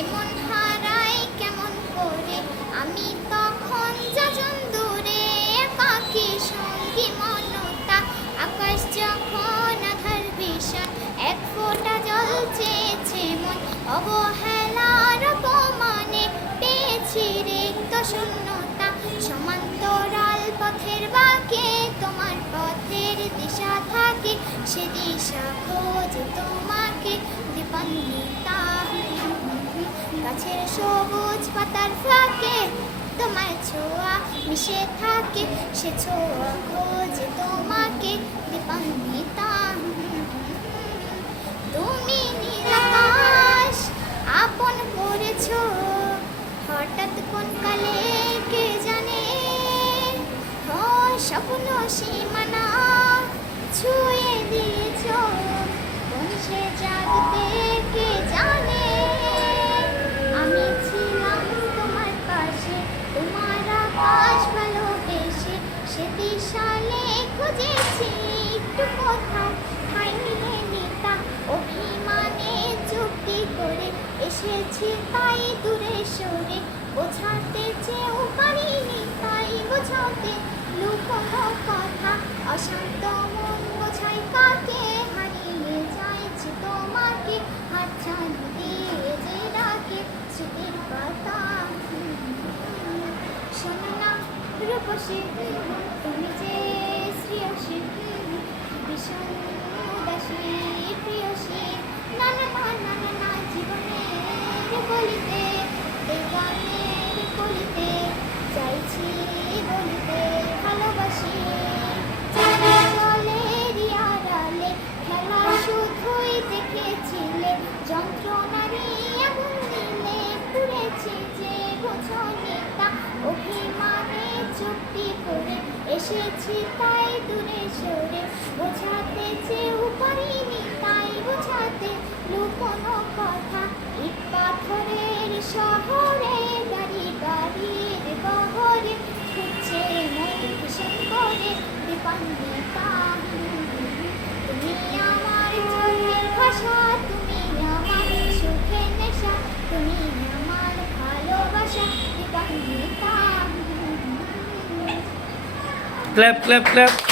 এমন হারাই কেমন করে আমি তখন যাজন দূরে পাখি সঙ্গী মনতা আকাশ যখন আধার ভীষণ এক ফোঁটা জল চেয়েছে মন অবহেলার অপমানে পেয়েছি রিক্ত শূন্যতা সমান্তরাল পথের বাঁকে তোমার পথের দিশা থাকে সে দিশা খোঁজে তোমাকে দীপান্বিতা গাছের সবুজ পাতার ফাঁকে তোমার ছোঁয়া মিশে থাকে সে ছোঁয়া খোঁজে তোমাকে দীপান্বিতা তুমি নীল আকাশ আপন করেছো হঠাৎ কোন কালে কে জানে স্বপ্ন সীমানা ছুঁয়ে দিয়েছ কোন সে জাগতে কে জানে আমি ছিলাম তোমার পাশে তোমার আকাশ ভালোবেসে সে দিশালে খুঁজেছি একটু কোথাও ঠাই মিলেনি তা অভিমানে চুক্তি করে এসেছি তাই দূরে সরে বোঝাতে চেয়েও পারিনি তাই বোঝাতে লুকোনো কথা অশান্ত মন বোঝাই কাকে হারিয়ে যাইছি তোমাকে হাতছানি দিয়ে যে ডাকে স্মৃতির পাতা শোনো না রূপসী তুমি যে শ্রেয়সী ভীষণ উদাসী প্রিয়সী না না না না না না জীবনের বলিতে এই গানের কলিতে চাইছি বলিতে ভালোবাসি জলের আড়ালে খেলা শুধুই দেখেছিলে যন্ত্রণারই আগুন দিলে পুড়েছি যে বোঝনি তা অভিমানে চুক্তি করে এসেছি তাই দূরে সরে বোঝাতে চেয়েও পারিনি তাই বোঝাতে লুকোনো কথা ইট পাথরের শহরে গাড়ি গাড়ির বহরে খুঁজছে মন ভীষণ করে দীপান্বিতা তুমি আমার চোখের ভাষা তুমি আমার সুখের নেশা তুমি আমার ভালোবাসা দীপান্বিতা ক্ল্যাপ ক্ল্যাপ ক্ল্যাপ